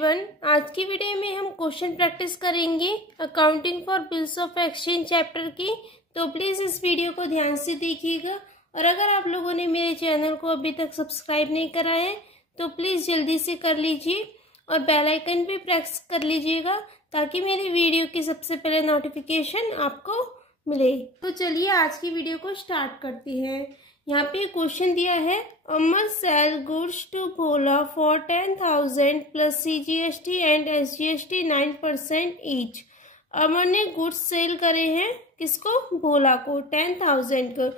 Everyone, आज की video में हम क्वेश्चन प्रैक्टिस करेंगे accounting for bills of exchange chapter की। तो प्लीज़ इस वीडियो को ध्यान से देखिएगा और अगर आप लोगों ने मेरे चैनल को अभी तक सब्सक्राइब नहीं करा है तो प्लीज़ जल्दी से कर लीजिए और बेल आइकन भी प्रेस कर लीजिएगा ताकि मेरी वीडियो की सबसे पहले नोटिफिकेशन आपको मिले। तो चलिए आज की वीडियो को स्टार्ट करते हैं। यहाँ पे क्वेश्चन दिया है, Amar sell goods to Bhola for 10,000 plus CGST and SGST 9% each. Amar ने गुड्स सेल करे हैं किसको? भोला को 10,000 को।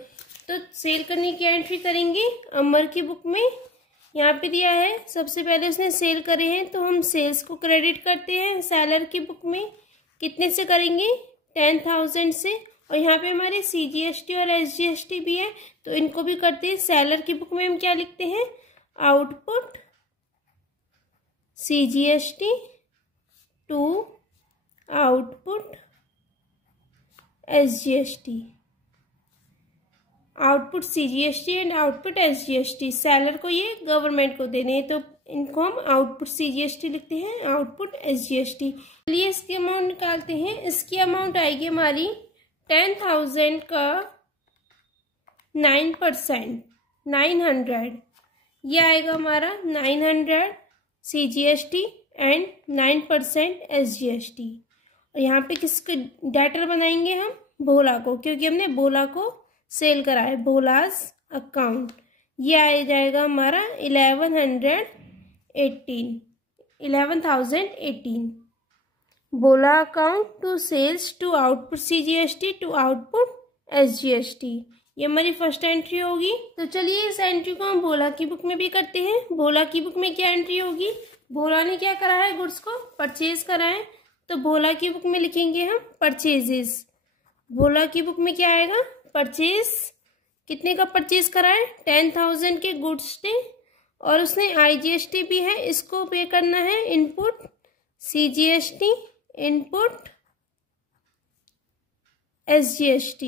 तो सेल करने की एंट्री करेंगे अमर की बुक में। यहाँ पे दिया है सबसे पहले उसने सेल करे हैं तो हम सेल्स को क्रेडिट करते हैं सेलर की बुक में। कितने से करेंगे? 10,000 से। और यहाँ पे हमारे CGST और SGST भी है तो इनको भी करते हैं। सेलर की बुक में हम क्या लिखते हैं? Output CGST to output SGST। Output CGST and output SGST। Seller को ये गवर्नमेंट को देने हैं तो इनको हम आउटपुट CGST लिखते हैं, आउटपुट SGST। चलिए इसकी अमाउंट निकालते हैं। इसकी अमाउंट आएगी हमारी 10,000 का 9%, 900। ये आएगा हमारा 900 CGST एंड 9% SGST। और यहाँ पे किसके डेटर बनाएंगे हम? भोला को, क्योंकि हमने भोला को सेल करा है, भोलास अकाउंट। ये आ जाएगा हमारा 11,018। Bhola account to sales to output CGST to output SGST। ये हमारी फर्स्ट एंट्री होगी। तो चलिए इस एंट्री को हम भोला की बुक में भी करते हैं। भोला की बुक में क्या एंट्री होगी? भोला ने क्या करा है? गुड्स को परचेज करा है तो भोला की बुक में लिखेंगे हम परचेजेस। भोला की बुक में क्या आएगा? परचेज। कितने का परचेज करा है? 10,000 के गुड्स ने और उसने IGST भी है, इसको पे करना है। Input CGST, input SGST।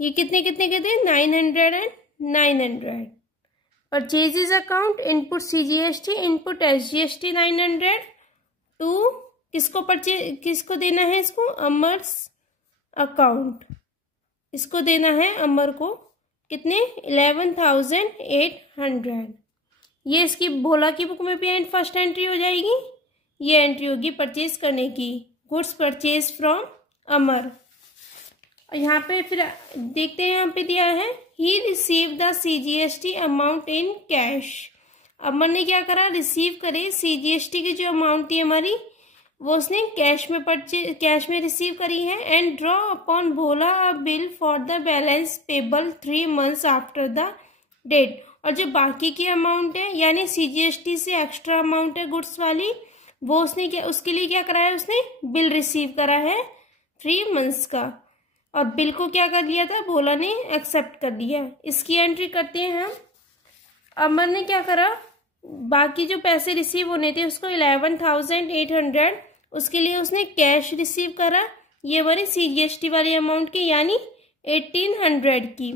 ये कितने कितने के थे? 900 and 900। Purchases account, input CGST, input SGST 900 to किसको देना है? इसको अमर्स अकाउंट। इसको देना है अमर को। कितने? 11,800। ये इसकी भोला की बुक में भी फर्स्ट एंट्री हो जाएगी। ये एंट्री होगी परचेज करने की, गुड्स परचेज फ्रॉम अमर। और यहाँ पे फिर देखते हैं, यहाँ पे दिया है he receive the CGST amount in cash. Amar ने क्या करा? रिसीव करे CGST की जो अमाउंट थी हमारी वो उसने कैश में रिसीव करी है। And draw upon Bhola a bill for the balance payable 3 months after the date. और जो बाकी की अमाउंट है यानी CGST से एक्स्ट्रा अमाउंट है गुड्स वाली, वो उसने क्या, उसके लिए क्या करा है? उसने बिल रिसीव करा है 3 months का। और बिल को क्या कर लिया था? भोला ने एक्सेप्ट कर दिया। इसकी एंट्री करते हैं हम। अमर ने क्या करा? बाकी जो पैसे रिसीव होने थे उसको 11,800, उसके लिए उसने कैश रिसीव करा। ये हमारी CGST वाली अमाउंट की यानी 1,800 की।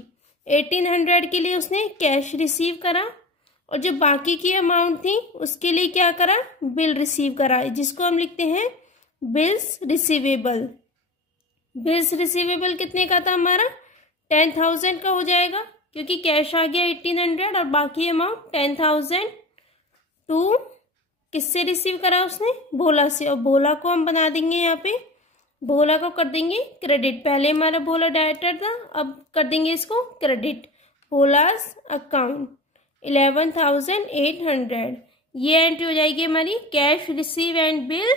1,800 के लिए उसने कैश रिसीव करा और जो बाकी की अमाउंट थी उसके लिए क्या करा? बिल रिसीव करा, जिसको हम लिखते हैं बिल्स रिसीवेबल। बिल्स रिसीवेबल कितने का था हमारा? 10,000 का हो जाएगा क्योंकि कैश आ गया 1,800 और बाकी अमाउंट 10,000 टू किससे रिसीव करा उसने? भोला से। और भोला को हम बना देंगे यहाँ पे, भोला को कर देंगे क्रेडिट। पहले हमारा भोला डायरेक्टर था, अब कर देंगे इसको क्रेडिट। भोलास अकाउंट 11,800। ये एंट्री हो जाएगी हमारी cash receive and bill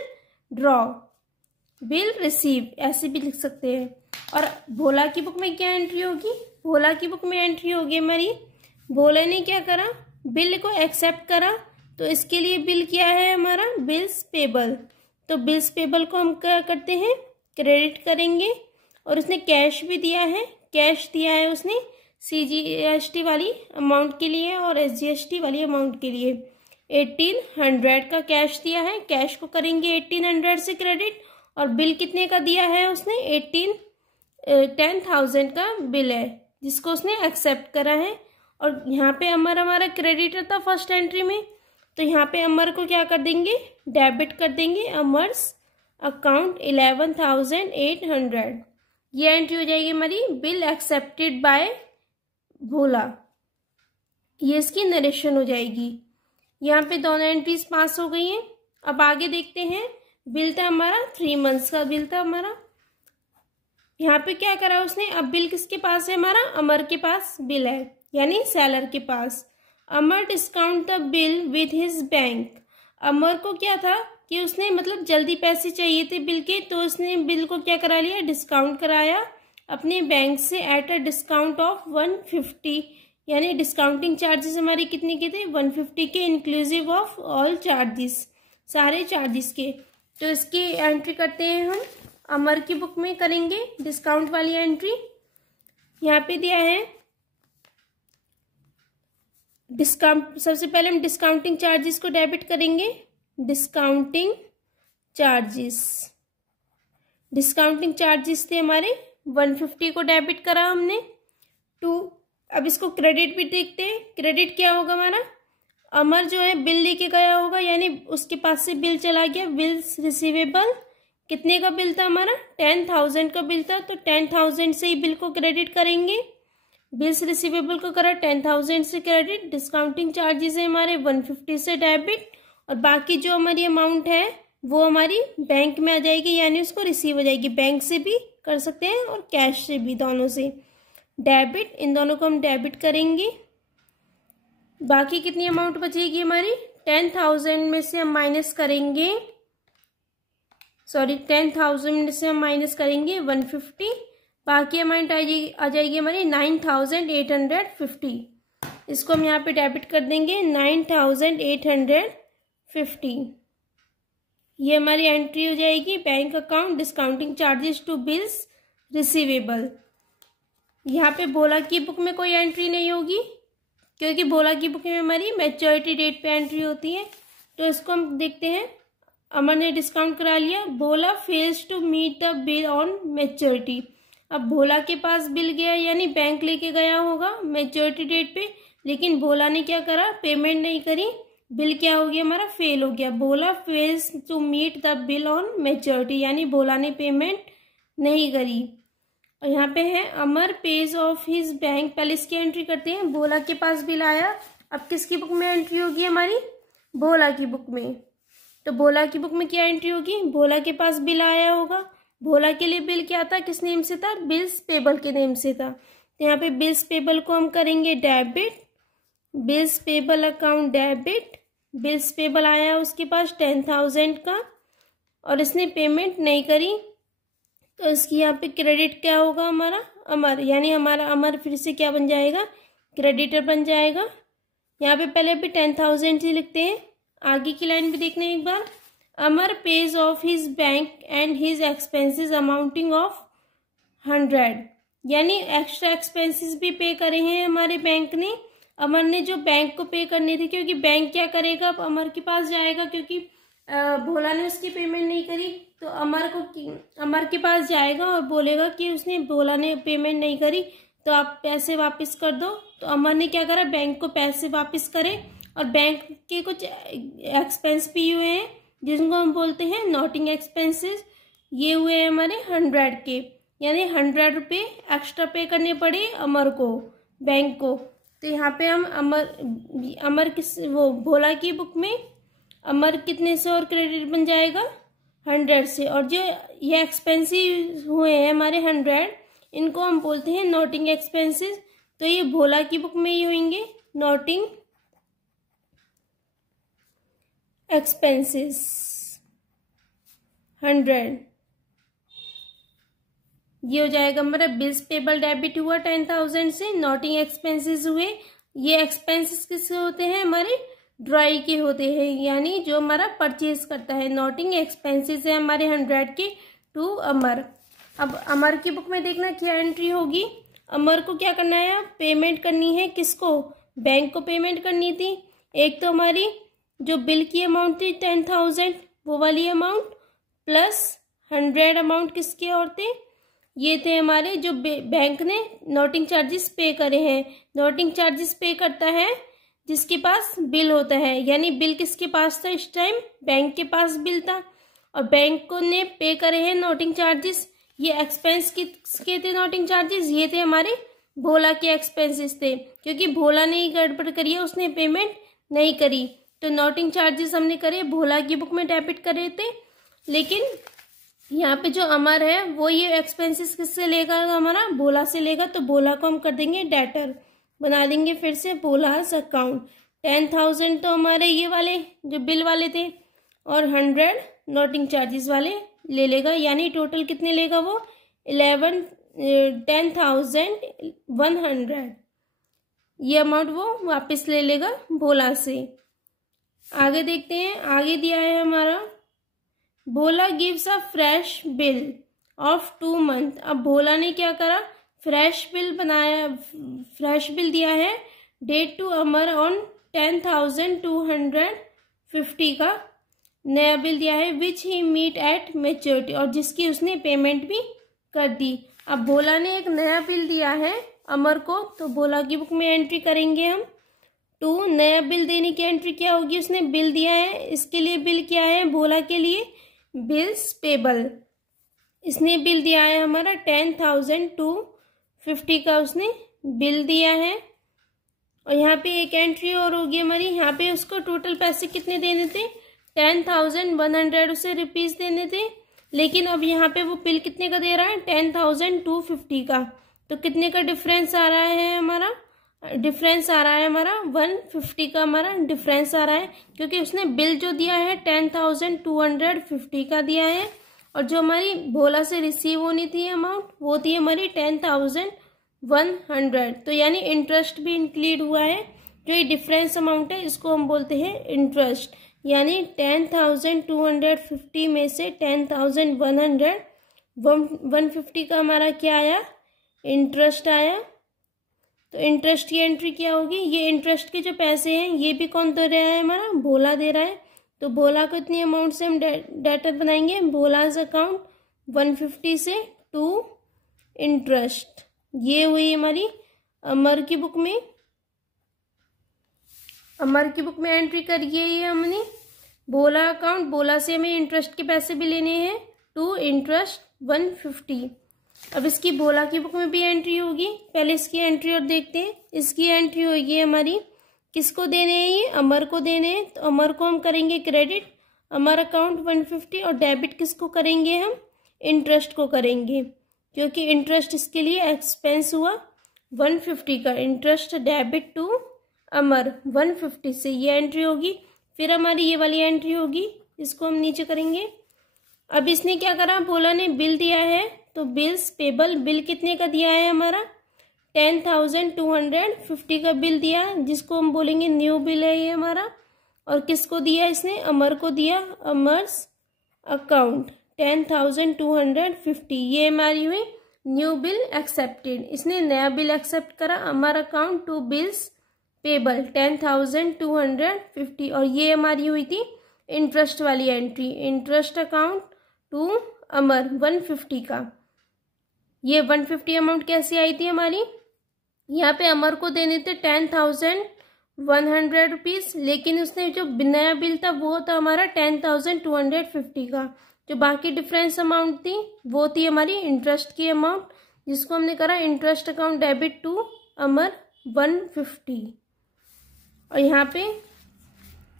draw. Bill receive ऐसे भी लिख सकते हैं। और भोला की बुक में क्या एंट्री होगी? भोला की बुक में एंट्री होगी हमारी, भोले ने क्या करा? बिल को एक्सेप्ट करा तो इसके लिए बिल क्या है हमारा? Bills payable. तो बिल्स पेबल को हम क्या करते हैं? क्रेडिट करेंगे। और उसने कैश भी दिया है, कैश दिया है उसने CGST वाली अमाउंट के लिए और SGST वाली अमाउंट के लिए। 1,800 का कैश दिया है, कैश को करेंगे 1,800 से क्रेडिट। और बिल कितने का दिया है उसने? 10,000 का बिल है जिसको उसने एक्सेप्ट करा है। और यहाँ पे अमर हमारा क्रेडिटर था फर्स्ट एंट्री में तो यहाँ पे अमर को क्या कर देंगे, डेबिट कर देंगे अमर्स अकाउंट 11,800। ये एंट्री हो जाएगी हमारी बिल एक्सेप्टेड बाय भोला, ये इसकी नरेशन हो जाएगी। यहाँ पे दोनों एंट्रीज पास हो गई हैं। अब आगे देखते हैं, बिल था हमारा 3 मंथ्स का बिल था हमारा। यहाँ पे क्या करा उसने, अब बिल किसके पास है, हमारा अमर के पास बिल है, यानी सेलर के पास। Amar discount the bill with his bank. Amar को क्या था कि उसने मतलब जल्दी पैसे चाहिए थे बिल के, तो उसने बिल को क्या करा लिया, डिस्काउंट कराया अपने बैंक से एट अ डिस्काउंट ऑफ 150, यानी डिस्काउंटिंग चार्जेस हमारे कितने के थे, 150 के, इंक्लूसिव ऑफ ऑल चार्जेस, सारे चार्जेस के। तो इसकी एंट्री करते हैं हम, अमर की बुक में करेंगे डिस्काउंट वाली एंट्री। यहाँ पे दिया है डिस्काउंट, सबसे पहले हम डिस्काउंटिंग चार्जेस को डेबिट करेंगे। डिस्काउंटिंग चार्जेस थे हमारे 150 को डेबिट करा हमने टू। अब इसको क्रेडिट भी देखते हैं, क्रेडिट क्या होगा हमारा, अमर जो है बिल लेके गया होगा, यानी उसके पास से बिल चला गया, बिल्स रिसीवेबल। कितने का बिल था हमारा, 10,000 का बिल था, तो 10,000 से ही बिल को क्रेडिट करेंगे। बिल्स रिसीवेबल को करा 10,000 से क्रेडिट, डिस्काउंटिंग चार्जेस है हमारे 150 से डेबिट, और बाकी जो हमारी अमाउंट है वो हमारी बैंक में आ जाएगी, यानी उसको रिसीव हो जाएगी। बैंक से भी कर सकते हैं और कैश से भी, दोनों से डेबिट, इन दोनों को हम डेबिट करेंगे। बाकी कितनी अमाउंट बचेगी हमारी, 10,000 में से हम माइनस करेंगे, 10,000 में से हम माइनस करेंगे 150, बाकी अमाउंट आ जाएगी हमारी 9,850। इसको हम यहाँ पे डेबिट कर देंगे 9,850। ये हमारी एंट्री हो जाएगी bank account discounting charges to bills receivable. यहाँ पे भोला की बुक में कोई एंट्री नहीं होगी, क्योंकि भोला की बुक में हमारी मैच्योरिटी डेट पे एंट्री होती है। तो इसको हम देखते हैं, अमर ने डिस्काउंट करा लिया, Bhola fails to meet the bill on maturity. अब भोला के पास बिल गया, यानी बैंक लेके गया होगा मैच्योरिटी डेट पे, लेकिन भोला ने क्या करा, पेमेंट नहीं करी, बिल क्या हो गया हमारा, फेल हो गया। Bhola fails to meet the bill on maturity, यानी भोला ने पेमेंट नहीं करी। और यहाँ पे है अमर पेज ऑफ हिज बैंक, पहले इसकी एंट्री करते हैं। भोला के पास बिल आया, अब किसकी बुक में एंट्री होगी हमारी, भोला की बुक में। तो भोला की बुक में क्या एंट्री होगी, भोला के पास बिल आया होगा, भोला के लिए बिल क्या था, किस नेम से था, बिल्स पेबल के नेम से था। तो यहाँ पे बिल्स पेबल को हम करेंगे debit, bills payable account debit. Bills payable आया उसके पास 10,000 का, और इसने पेमेंट नहीं करी, तो इसकी यहाँ पे क्रेडिट क्या होगा हमारा, अमर, यानी हमारा अमर फिर से क्या बन जाएगा, क्रेडिटर बन जाएगा। यहाँ पे पहले भी 10,000 ही लिखते हैं, आगे की लाइन भी देखना एक बार। Amar pays off his bank and his expenses amounting of 100, यानी एक्स्ट्रा एक्सपेंसेस भी पे करे हैं हमारे बैंक ने। अमर ने जो बैंक को पे करनी थी, क्योंकि बैंक क्या करेगा, अब अमर के पास जाएगा, क्योंकि भोला ने उसकी पेमेंट नहीं करी, तो अमर के पास जाएगा और बोलेगा कि उसने, भोला ने पेमेंट नहीं करी तो आप पैसे वापस कर दो। तो अमर ने क्या करा, बैंक को पैसे वापस करे, और बैंक के कुछ एक्सपेंस भी हुए हैं जिनको हम बोलते हैं नोटिंग एक्सपेंसेस। ये हुए हैं हमारे 100 के, यानी 100 रुपये एक्स्ट्रा पे करने पड़े अमर को, बैंक को। तो यहाँ पे हम अमर किस, वो भोला की बुक में अमर कितने से और क्रेडिट बन जाएगा, 100 से, और जो ये एक्सपेंसिव हुए हैं हमारे 100, इनको हम बोलते हैं नोटिंग एक्सपेंसेस। तो ये भोला की बुक में ये होंगे नोटिंग एक्सपेंसेस 100। ये हो जाएगा हमारा बिल्स पेबल डेबिट हुआ 10,000 से, नोटिंग एक्सपेंसेस हुए। ये एक्सपेंसेस किसके होते हैं, हमारे ड्राई के होते हैं, यानी जो हमारा परचेज करता है। नोटिंग एक्सपेंसेस है हमारे 100 के टू अमर। अब अमर की बुक में देखना क्या एंट्री होगी, अमर को क्या करना है, पेमेंट करनी है, किसको, बैंक को पेमेंट करनी थी। एक तो हमारी जो बिल की अमाउंट थी 10,000, वो वाली अमाउंट, प्लस 100 अमाउंट किसके और थे, ये थे हमारे जो बैंक ने नोटिंग चार्जेस पे करे हैं। नोटिंग चार्जेस पे करता है जिसके पास बिल होता है, यानी बिल किसके पास था इस टाइम, बैंक के पास बिल था और बैंक को ने पे करे हैं नोटिंग चार्जेस। ये एक्सपेंस किसके थे नोटिंग चार्जेस, ये थे हमारे भोला के एक्सपेंसेस थे, क्योंकि भोला ने ही गड़बड़ करी है, उसने पेमेंट नहीं करी, तो नोटिंग चार्जेस हमने करे भोला की बुक में डेबिट करे थे। लेकिन यहाँ पे जो अमर है वो ये एक्सपेंसेस किससे लेगा, हमारा भोला से लेगा, तो भोला को हम कर देंगे डेटर, बना देंगे फिर से भोलास अकाउंट। 10,000 तो हमारे ये वाले जो बिल वाले थे और 100 नोटिंग चार्जेस वाले ले लेगा, यानी टोटल कितने लेगा वो 10,100 ये अमाउंट वो वापस ले लेगा भोला से। आगे देखते हैं, आगे दिया है हमारा Bhola gives a fresh bill of 2 month. अब भोला ने क्या करा, फ्रेश बिल बनाया, फ्रेश बिल दिया है डेट टू अमर ऑन 10,250 का नया बिल दिया है, विच ही मीट एट मेच्योरिटी, और जिसकी उसने पेमेंट भी कर दी। अब भोला ने एक नया बिल दिया है अमर को, तो भोला की बुक में एंट्री करेंगे हम 2, नया बिल देने की एंट्री क्या होगी, उसने बिल दिया है, इसके लिए बिल क्या है भोला के लिए, बिल्स पेबल। इसने बिल दिया है हमारा 10,250 का उसने बिल दिया है। और यहाँ पे एक एंट्री और होगी हमारी, यहाँ पे उसको टोटल पैसे कितने देने थे 10,100 उसे रुपीज़ देने थे, लेकिन अब यहाँ पे वो बिल कितने का दे रहा है 10,250 का, तो कितने का डिफरेंस आ रहा है हमारा, डिफरेंस आ रहा है हमारा 150 का हमारा डिफरेंस आ रहा है, क्योंकि उसने बिल जो दिया है 10,250 का दिया है और जो हमारी भोला से रिसीव होनी थी अमाउंट वो थी हमारी 10,100, तो यानी इंटरेस्ट भी इंक्लूड हुआ है। जो ये डिफरेंस अमाउंट है इसको हम बोलते हैं इंटरेस्ट, यानी 10,250 में से 10,150 का हमारा क्या आया, इंटरेस्ट आया। तो इंटरेस्ट की एंट्री क्या होगी, ये इंटरेस्ट के जो पैसे हैं ये भी कौन दे रहा है, हमारा भोला दे रहा है, तो भोला को इतनी अमाउंट से हम डेटर बनाएंगे भोलाज अकाउंट 150 से 2 इंटरेस्ट। ये हुई हमारी अमर की बुक में, अमर की बुक में एंट्री करिए ये हमने भोला अकाउंट, भोला से हमें इंटरेस्ट के पैसे भी लेने हैं 2 इंटरेस्ट 150। अब इसकी भोला की बुक में भी एंट्री होगी, पहले इसकी एंट्री और देखते हैं। इसकी एंट्री होगी हमारी, किसको देने हैं ये अमर को देने हैं, तो अमर को हम करेंगे क्रेडिट अमर अकाउंट 150 और डेबिट किसको करेंगे हम इंटरेस्ट को करेंगे, क्योंकि इंटरेस्ट इसके लिए एक्सपेंस हुआ 150 का, इंटरेस्ट डेबिट टू अमर 150 से ये एंट्री होगी। फिर हमारी ये वाली एंट्री होगी, इसको हम नीचे करेंगे। अब इसने क्या करा, भोला ने बिल दिया है, तो बिल्स पेबल, बिल कितने का दिया है हमारा 10,250 का बिल दिया, जिसको हम बोलेंगे न्यू बिल है ये हमारा, और किसको दिया इसने अमर को दिया, अमर्स अकाउंट 10,250, ये हमारी हुई न्यू बिल एक्सेप्टेड, इसने नया बिल एक्सेप्ट करा अमर अकाउंट 2 बिल्स पेबल 10,250, और ये हमारी हुई थी इंटरेस्ट वाली एंट्री, इंटरेस्ट अकाउंट 2 अमर 150 का। ये 150 अमाउंट कैसी आई थी हमारी, यहाँ पे अमर को देने थे 10,100 रुपीज़, लेकिन उसने जो नया बिल था वो था हमारा 10,250 का। जो बाकी डिफरेंस अमाउंट थी वो थी हमारी इंटरेस्ट की अमाउंट, जिसको हमने करा इंटरेस्ट अकाउंट डेबिट टू अमर 150। और यहाँ पे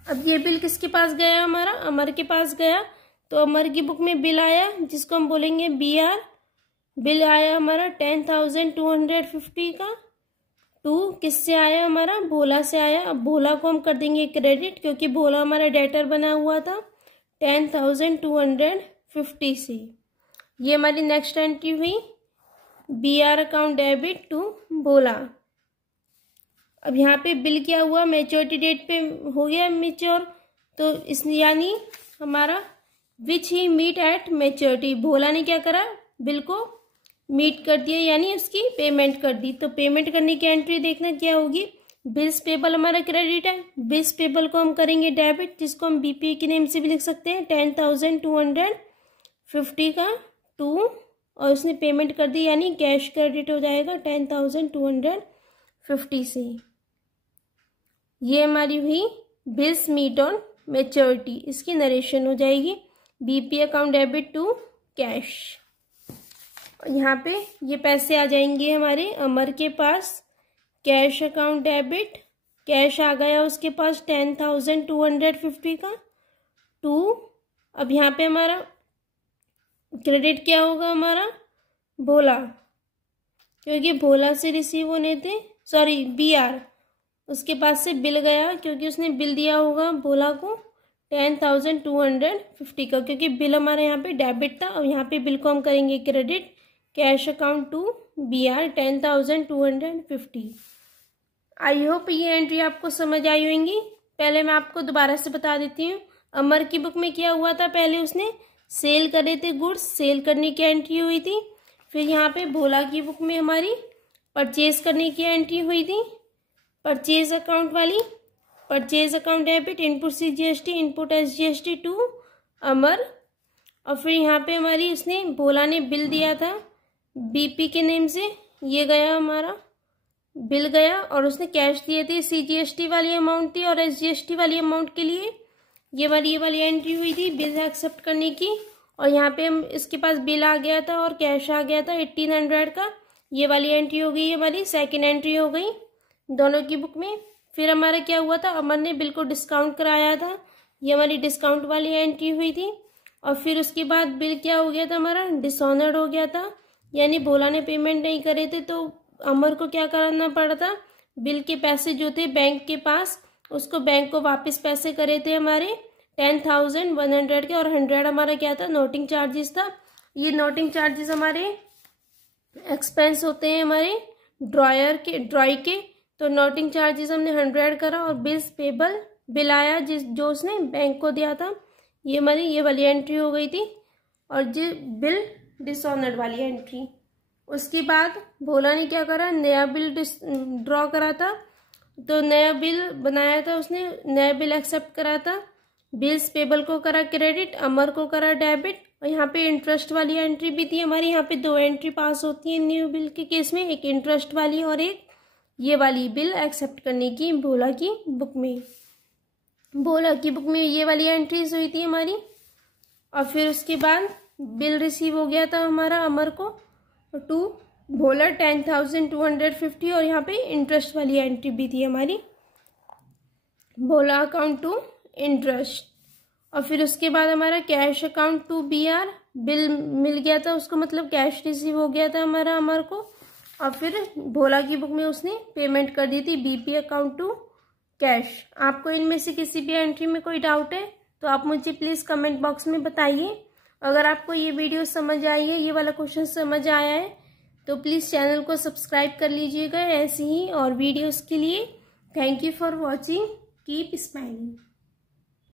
अब ये बिल किसके पास गया, हमारा अमर के पास गया, तो अमर की बुक में बिल आया जिसको हम बोलेंगे BR, बिल आया हमारा 10,250 का, 2 किससे आया हमारा भोला से आया। अब भोला को हम कर देंगे क्रेडिट, क्योंकि भोला हमारा डेटर बना हुआ था 10,250 से। ये हमारी नेक्स्ट एंट्री हुई BR अकाउंट डेबिट टू भोला। अब यहाँ पे बिल क्या हुआ, मैच्योरिटी डेट पे हो गया मेच्योर, तो इस यानी हमारा विच ही मीट एट मैच्योरिटी, भोला ने क्या करा बिल को मीट कर दिया, यानी उसकी पेमेंट कर दी। तो पेमेंट करने की एंट्री देखना क्या होगी, बिल्स पेबल हमारा क्रेडिट है, बिल्स पेबल को हम करेंगे डेबिट, जिसको हम BPA के नेम से भी लिख सकते हैं 10,250 का 2, और उसने पेमेंट कर दी यानी कैश क्रेडिट हो जाएगा 10,250 से। ये हमारी हुई बिल्स मीट ऑन मैच्योरिटी, इसकी नरेशन हो जाएगी। BP account debit to cash. यहाँ पे ये पैसे आ जाएंगे हमारे अमर के पास। कैश अकाउंट डेबिट, कैश आ गया उसके पास 10,250 का टू। अब यहाँ पे हमारा क्रेडिट क्या होगा हमारा, भोला, क्योंकि भोला से रिसीव होने थे, सॉरी BR, उसके पास से बिल गया क्योंकि उसने बिल दिया होगा भोला को 10,250 का, क्योंकि बिल हमारे यहाँ पे डेबिट था और यहाँ पे बिल को हम करेंगे credit. Cash account to BR 10,250। I hope ये एंट्री आपको समझ आई होंगी। पहले मैं आपको दोबारा से बता देती हूँ। अमर की बुक में क्या हुआ था, पहले उसने सेल करे थे गुड्स, सेल करने की एंट्री हुई थी। फिर यहाँ पे भोला की बुक में हमारी परचेज करने की एंट्री हुई थी, परचेज अकाउंट वाली। Purchase account debit, input CGST, input SGST to Amar. और फिर यहाँ पे हमारी उसने भोला ने बिल दिया था BP के नेम से, ये गया हमारा बिल गया, और उसने कैश दिए थे CGST वाली अमाउंट थी और SGST वाली अमाउंट के लिए ये वाली एंट्री हुई थी बिल एक्सेप्ट करने की। और यहाँ पे हम इसके पास बिल आ गया था और कैश आ गया था 1800 का, ये वाली एंट्री हो गई, हमारी सेकंड एंट्री हो गई दोनों की बुक में। फिर हमारा क्या हुआ था, अमर ने बिल को डिस्काउंट कराया था, ये हमारी डिस्काउंट वाली एंट्री हुई थी। और फिर उसके बाद बिल क्या हो गया था हमारा, डिसऑनर्ड हो गया था, यानी भोला ने पेमेंट नहीं करे थे तो अमर को क्या करना पड़ा था, बिल के पैसे जो थे बैंक के पास, उसको बैंक को वापस पैसे करे थे हमारे 10,100 के, और 100 हमारा क्या था, नोटिंग चार्जेस था। ये नोटिंग चार्जेस हमारे एक्सपेंस होते हैं हमारे ड्रॉय के, तो नोटिंग चार्जेस हमने 100 करा और बिल्स पेबल बिल आया जो उसने बैंक को दिया था, ये हमारी ये वाली एंट्री हो गई थी। और जो बिल डिसऑनर्ड वाली एंट्री। उसके बाद भोला ने क्या करा, नया बिल ड्रॉ करा था, तो नया बिल बनाया था उसने, नया बिल एक्सेप्ट करा था। बिल्स पेबल को करा क्रेडिट, अमर को करा डेबिट। और यहाँ पे इंटरेस्ट वाली एंट्री भी थी हमारी। यहाँ पे 2 एंट्री पास होती है न्यू बिल के केस में, एक इंटरेस्ट वाली और एक ये वाली बिल एक्सेप्ट करने की भोला की बुक में। भोला की बुक में ये वाली एंट्रीज हुई थी हमारी। और फिर उसके बाद बिल रिसीव हो गया था हमारा अमर को टू भोला 10,250, और यहाँ पे इंटरेस्ट वाली एंट्री भी थी हमारी, भोला अकाउंट टू इंटरेस्ट। और फिर उसके बाद हमारा cash account to BR, bill मिल गया था उसको, मतलब कैश रिसीव हो गया था हमारा अमर को। और फिर भोला की बुक में उसने पेमेंट कर दी थी BP अकाउंट टू कैश। आपको इनमें से किसी भी एंट्री में कोई डाउट है तो आप मुझे प्लीज़ कमेंट बॉक्स में बताइए। अगर आपको ये वीडियो समझ आई है, ये वाला क्वेश्चन समझ आया है, तो प्लीज़ चैनल को सब्सक्राइब कर लीजिएगा ऐसे ही और वीडियोस के लिए। Thank you for watching, keep smiling.